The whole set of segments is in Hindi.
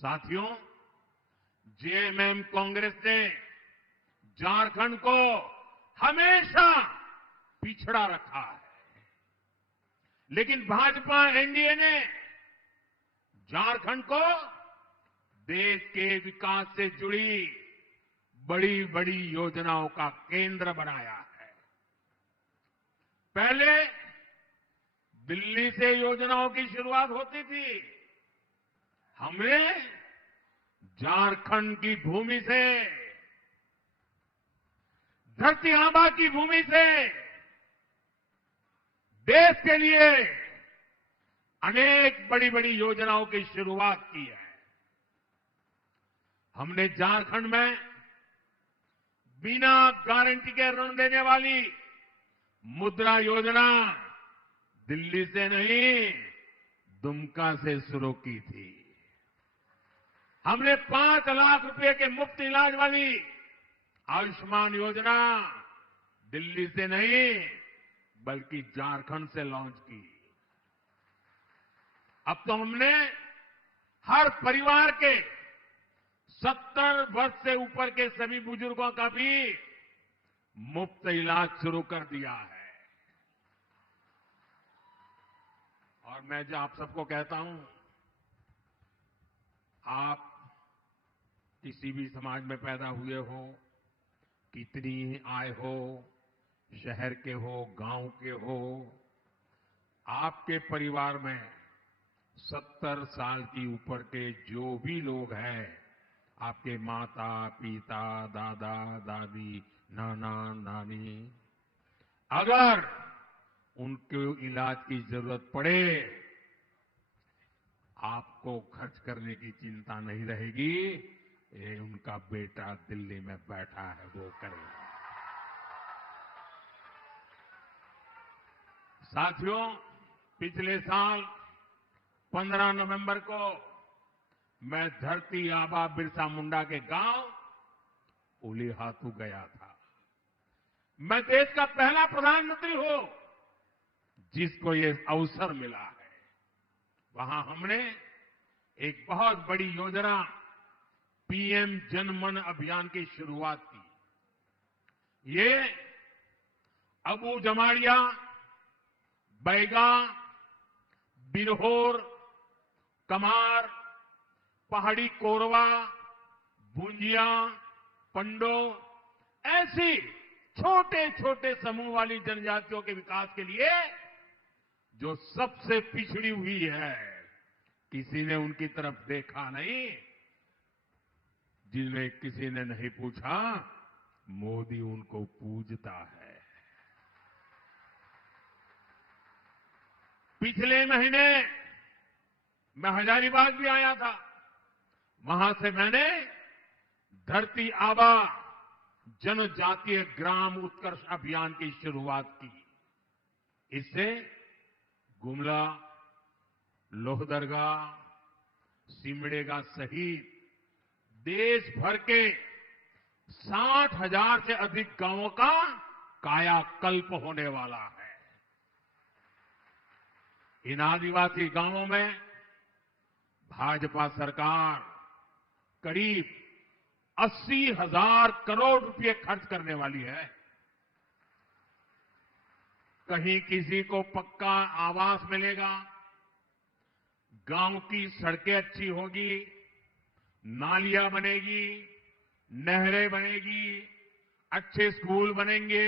साथियों, जेएमएम कांग्रेस ने झारखंड को हमेशा पिछड़ा रखा है, लेकिन भाजपा एनडीए ने झारखंड को देश के विकास से जुड़ी बड़ी बड़ी योजनाओं का केंद्र बनाया है। पहले दिल्ली से योजनाओं की शुरुआत होती थी। हमने झारखंड की भूमि से, धरती आबा की भूमि से देश के लिए अनेक बड़ी बड़ी योजनाओं की शुरुआत की है। हमने झारखंड में बिना गारंटी के ऋण देने वाली मुद्रा योजना दिल्ली से नहीं, दुमका से शुरू की थी। हमने 5 लाख रुपए के मुफ्त इलाज वाली आयुष्मान योजना दिल्ली से नहीं, बल्कि झारखंड से लॉन्च की। अब तो हमने हर परिवार के 70 वर्ष से ऊपर के सभी बुजुर्गों का भी मुफ्त इलाज शुरू कर दिया है। और मैं जो आप सबको कहता हूं, आप किसी भी समाज में पैदा हुए हो, कितनी ही आय हो, शहर के हो, गांव के हो, आपके परिवार में 70 साल की ऊपर के जो भी लोग हैं, आपके माता पिता, दादा दादी, नाना नानी, अगर उनको इलाज की जरूरत पड़े, आपको खर्च करने की चिंता नहीं रहेगी। ये उनका बेटा दिल्ली में बैठा है, वो करेगा। साथियों, पिछले साल 15 नवंबर को मैं धरती आबा बिरसा मुंडा के गांव उलीहातू गया था। मैं देश का पहला प्रधानमंत्री हूं जिसको ये अवसर मिला है। वहां हमने एक बहुत बड़ी योजना पीएम जनमन अभियान की शुरुआत की। ये अबू जमाड़िया, बैगा, बिरहोर, कमार, पहाड़ी कोरवा, भुंजिया, पंडो, ऐसी छोटे छोटे समूह वाली जनजातियों के विकास के लिए जो सबसे पिछड़ी हुई है, किसी ने उनकी तरफ देखा नहीं, जिनमें किसी ने नहीं पूछा, मोदी उनको पूजता है। पिछले महीने मैं हजारीबाग भी आया था। वहां से मैंने धरती आबा जनजातीय ग्राम उत्कर्ष अभियान की शुरुआत की। इससे गुमला, लोहदरगा, सिमडेगा सहित देश भर के 60,000 से अधिक गांवों का कायाकल्प होने वाला है। इन आदिवासी गांवों में भाजपा सरकार करीब 80,000 करोड़ रुपए खर्च करने वाली है। कहीं किसी को पक्का आवास मिलेगा, गांव की सड़कें अच्छी होगी, नालियां बनेगी, नहरें बनेगी, अच्छे स्कूल बनेंगे,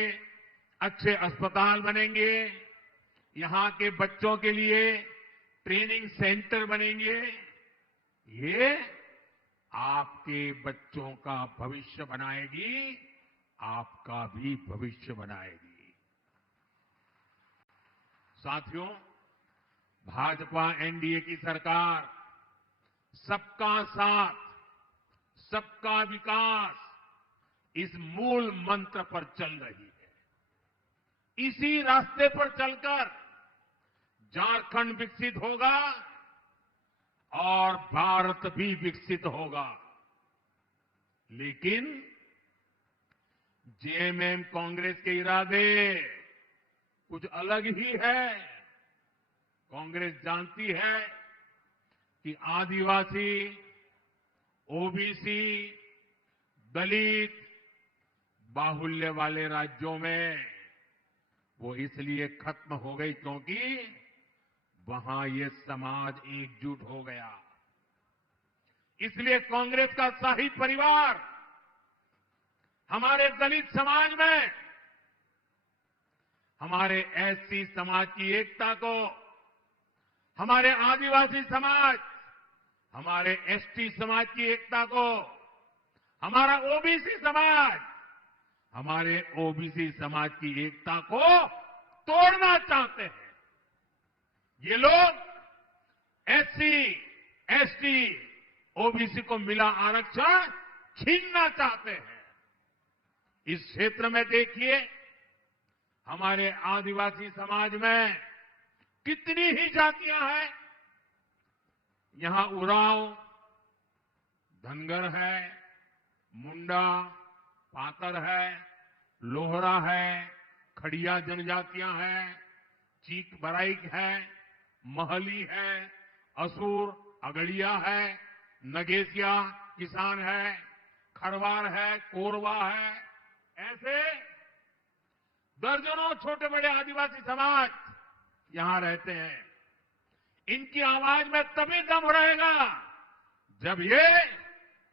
अच्छे अस्पताल बनेंगे, यहां के बच्चों के लिए ट्रेनिंग सेंटर बनेंगे। ये आपके बच्चों का भविष्य बनाएगी, आपका भी भविष्य बनाएगी। साथियों, भाजपा एनडीए की सरकार सबका साथ, सबका विकास, इस मूल मंत्र पर चल रही है। इसी रास्ते पर चलकर झारखंड विकसित होगा और भारत भी विकसित होगा। लेकिन जेएमएम कांग्रेस के इरादे कुछ अलग ही है। कांग्रेस जानती है कि आदिवासी, ओबीसी, दलित, बाहुल्य वाले राज्यों में वो इसलिए खत्म हो गई क्योंकि वहां ये समाज एकजुट हो गया। इसलिए कांग्रेस का शाही परिवार हमारे दलित समाज में, हमारे एससी समाज की एकता को, हमारे आदिवासी समाज, हमारे एसटी समाज की एकता को, हमारा ओबीसी समाज, हमारे ओबीसी समाज की एकता को तोड़ना चाहते हैं। ये लोग एससी, एसटी, ओबीसी को मिला आरक्षण छीनना चाहते हैं। इस क्षेत्र में देखिए, हमारे आदिवासी समाज में कितनी ही जातियां हैं। यहां उरांव, धनगर है, मुंडा, पातर है, लोहरा है, खड़िया जनजातियां हैं, चीक बराइक है, महली है, असुर, अगड़िया है, नगेसिया किसान है, खरवार है, कोरवा है। ऐसे दर्जनों छोटे बड़े आदिवासी समाज यहां रहते हैं। इनकी आवाज में तभी दम रहेगा जब ये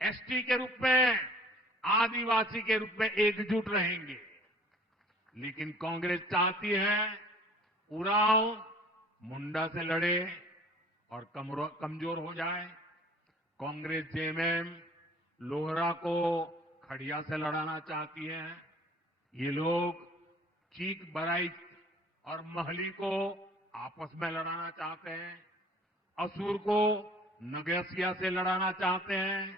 एसटी के रूप में, आदिवासी के रूप में एकजुट रहेंगे। लेकिन कांग्रेस चाहती है उरांव मुंडा से लड़े और कमजोर हो जाए। कांग्रेस जेएमएम लोहरा को खड़िया से लड़ाना चाहती है। ये लोग चीक बराइक और महली को आपस में लड़ाना चाहते हैं। असुर को नगेसिया से लड़ाना चाहते हैं,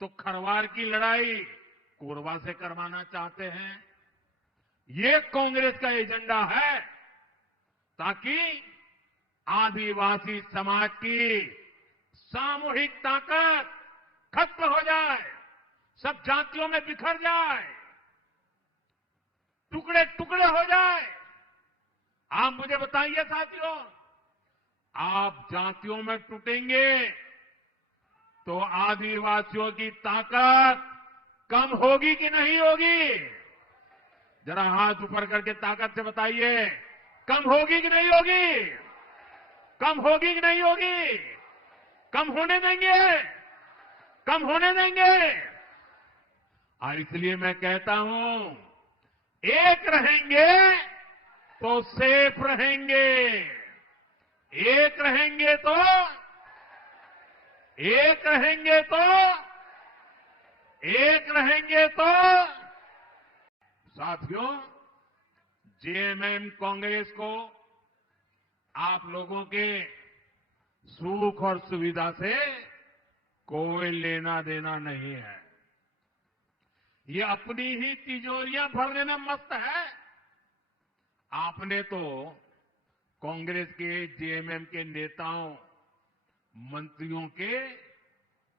तो खरवार की लड़ाई कोरबा से करवाना चाहते हैं। ये कांग्रेस का एजेंडा है ताकि आदिवासी समाज की सामूहिक ताकत खत्म हो जाए, सब जातियों में बिखर जाए, टुकड़े टुकड़े हो जाए। आप मुझे बताइए साथियों, आप जातियों में टूटेंगे तो आदिवासियों की ताकत कम होगी कि नहीं होगी? जरा हाथ ऊपर करके ताकत से बताइए, कम होगी कि नहीं होगी? कम होगी कि नहीं होगी? कम होने देंगे? कम होने देंगे? और इसलिए मैं कहता हूं, एक रहेंगे तो सेफ रहेंगे। एक रहेंगे तो एक रहेंगे तो एक रहेंगे तो साथियों, जेएमएम कांग्रेस को आप लोगों के सुख और सुविधा से कोई लेना देना नहीं है। ये अपनी ही तिजोरियां भरने में मस्त है। आपने तो कांग्रेस के, जेएमएम के नेताओं, मंत्रियों के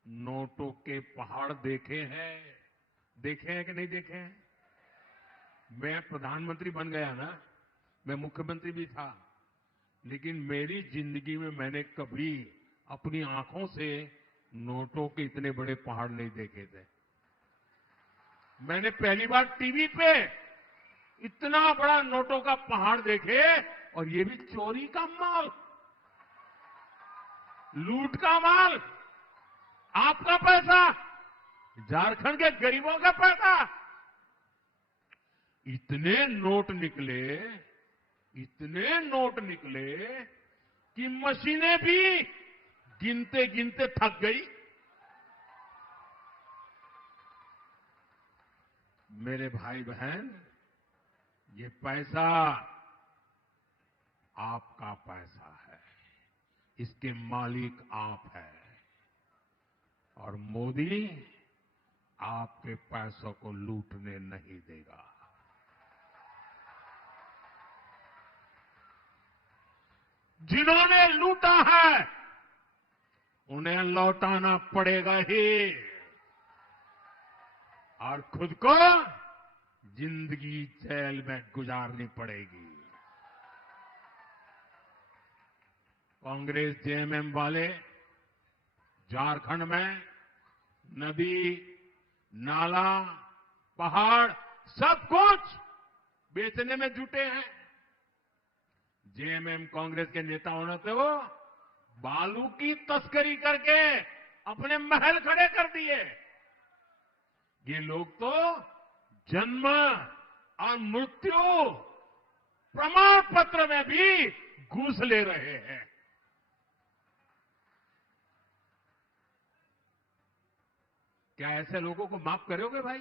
नोटों के पहाड़ देखे हैं कि नहीं देखे हैं? मैं प्रधानमंत्री बन गया ना, मैं मुख्यमंत्री भी था, लेकिन मेरी जिंदगी में मैंने कभी अपनी आंखों से नोटों के इतने बड़े पहाड़ नहीं देखे थे। मैंने पहली बार टीवी पे इतना बड़ा नोटों का पहाड़ देखे, और ये भी चोरी का माल, लूट का माल, आपका पैसा, झारखंड के गरीबों का पैसा। इतने नोट निकले कि मशीनें भी गिनते गिनते थक गई। मेरे भाई बहन, ये पैसा आपका पैसा है, इसके मालिक आप हैं, और मोदी आपके पैसों को लूटने नहीं देगा। जिन्होंने लूटा है उन्हें लौटाना पड़ेगा ही, और खुद को जिंदगी जेल में गुजारनी पड़ेगी। कांग्रेस जेएमएम वाले झारखंड में नदी, नाला, पहाड़, सब कुछ बेचने में जुटे हैं। जेएमएम कांग्रेस के नेताओं ने तो बालू की तस्करी करके अपने महल खड़े कर दिए। ये लोग तो जन्म और मृत्यु प्रमाण पत्र में भी घूस ले रहे हैं। क्या ऐसे लोगों को माफ करोगे भाई?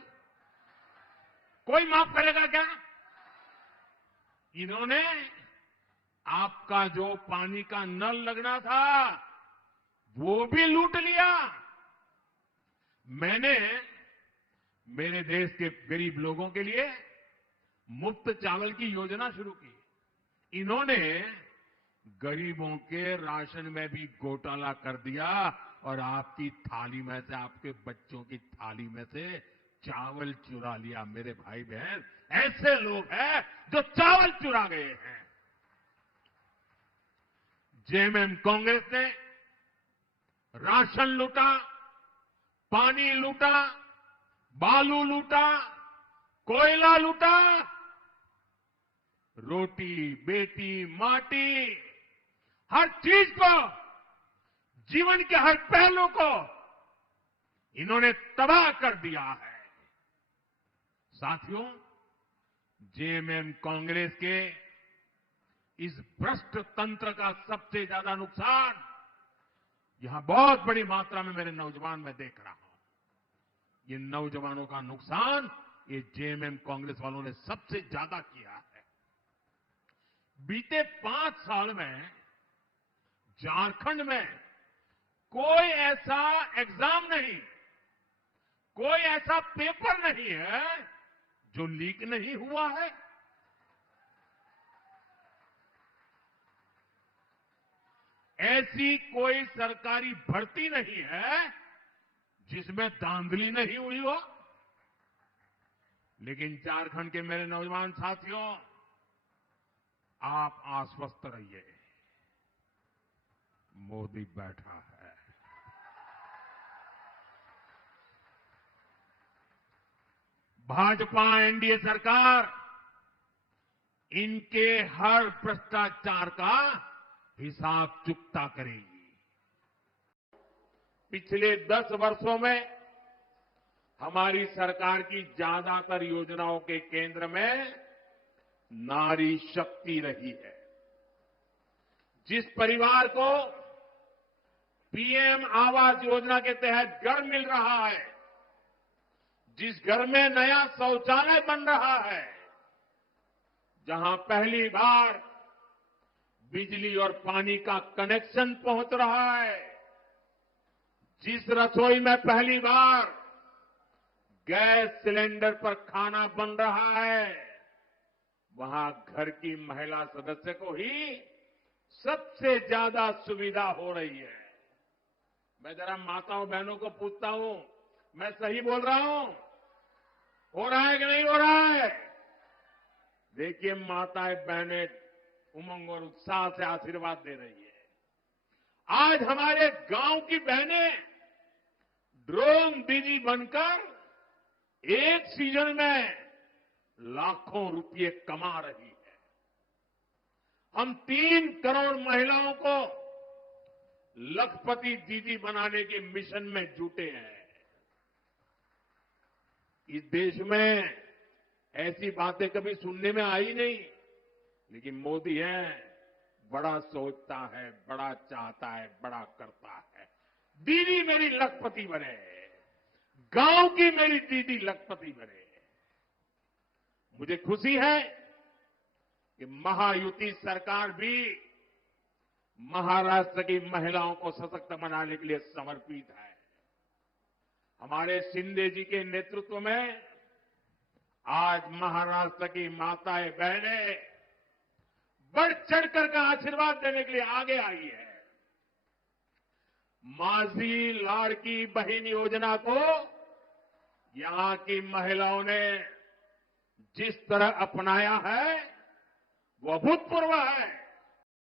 कोई माफ करेगा क्या? इन्होंने आपका जो पानी का नल लगना था वो भी लूट लिया। मैंने मेरे देश के गरीब लोगों के लिए मुफ्त चावल की योजना शुरू की। इन्होंने गरीबों के राशन में भी घोटाला कर दिया और आपकी थाली में से, आपके बच्चों की थाली में से चावल चुरा लिया। मेरे भाई बहन, ऐसे लोग हैं जो चावल चुरा गए हैं। जेएमएम कांग्रेस ने राशन लूटा, पानी लूटा, बालू लूटा, कोयला लूटा, रोटी, बेटी, माटी, हर चीज को, जीवन के हर पहलू को इन्होंने तबाह कर दिया है। साथियों, जेएमएम कांग्रेस के इस भ्रष्ट तंत्र का सबसे ज्यादा नुकसान यहां बहुत बड़ी मात्रा में मेरे नौजवान में देख रहा हूं। ये नौजवानों का नुकसान ये जेएमएम कांग्रेस वालों ने सबसे ज्यादा किया है। बीते 5 साल में झारखंड में कोई ऐसा एग्जाम नहीं, कोई ऐसा पेपर नहीं है जो लीक नहीं हुआ है। ऐसी कोई सरकारी भर्ती नहीं है जिसमें धांधली नहीं हुई हो। लेकिन झारखंड के मेरे नौजवान साथियों, आप आश्वस्त रहिए, मोदी बैठा है। भाजपा एनडीए सरकार इनके हर भ्रष्टाचार का हिसाब चुकता करेगी। पिछले 10 वर्षों में हमारी सरकार की ज्यादातर योजनाओं के केंद्र में नारी शक्ति रही है। जिस परिवार को पीएम आवास योजना के तहत घर मिल रहा है, जिस घर में नया शौचालय बन रहा है, जहां पहली बार बिजली और पानी का कनेक्शन पहुंच रहा है, जिस रसोई में पहली बार गैस सिलेंडर पर खाना बन रहा है, वहां घर की महिला सदस्य को ही सबसे ज्यादा सुविधा हो रही है। मैं जरा माताओं बहनों को पूछता हूं, मैं सही बोल रहा हूं? हो रहा है कि नहीं हो रहा है? देखिए, माताएं बहनें उमंग और उत्साह से आशीर्वाद दे रही है। आज हमारे गांव की बहनें ड्रोन दीदी बनकर एक सीजन में लाखों रुपए कमा रही है। हम 3 करोड़ महिलाओं को लखपति दीदी बनाने के मिशन में जुटे हैं। इस देश में ऐसी बातें कभी सुनने में आई नहीं, लेकिन मोदी है, बड़ा सोचता है, बड़ा चाहता है, बड़ा करता है। दीदी मेरी लखपति बने, गांव की मेरी दीदी लखपति बने। मुझे खुशी है कि महायुति सरकार भी महाराष्ट्र की महिलाओं को सशक्त बनाने के लिए समर्पित है। हमारे शिंदे जी के नेतृत्व में आज महाराष्ट्र की माताएं बहनें बढ़ चढ़कर का आशीर्वाद देने के लिए आगे आई है। माझी लाड़की बहन योजना को यहां की महिलाओं ने जिस तरह अपनाया है वो अभूतपूर्व है।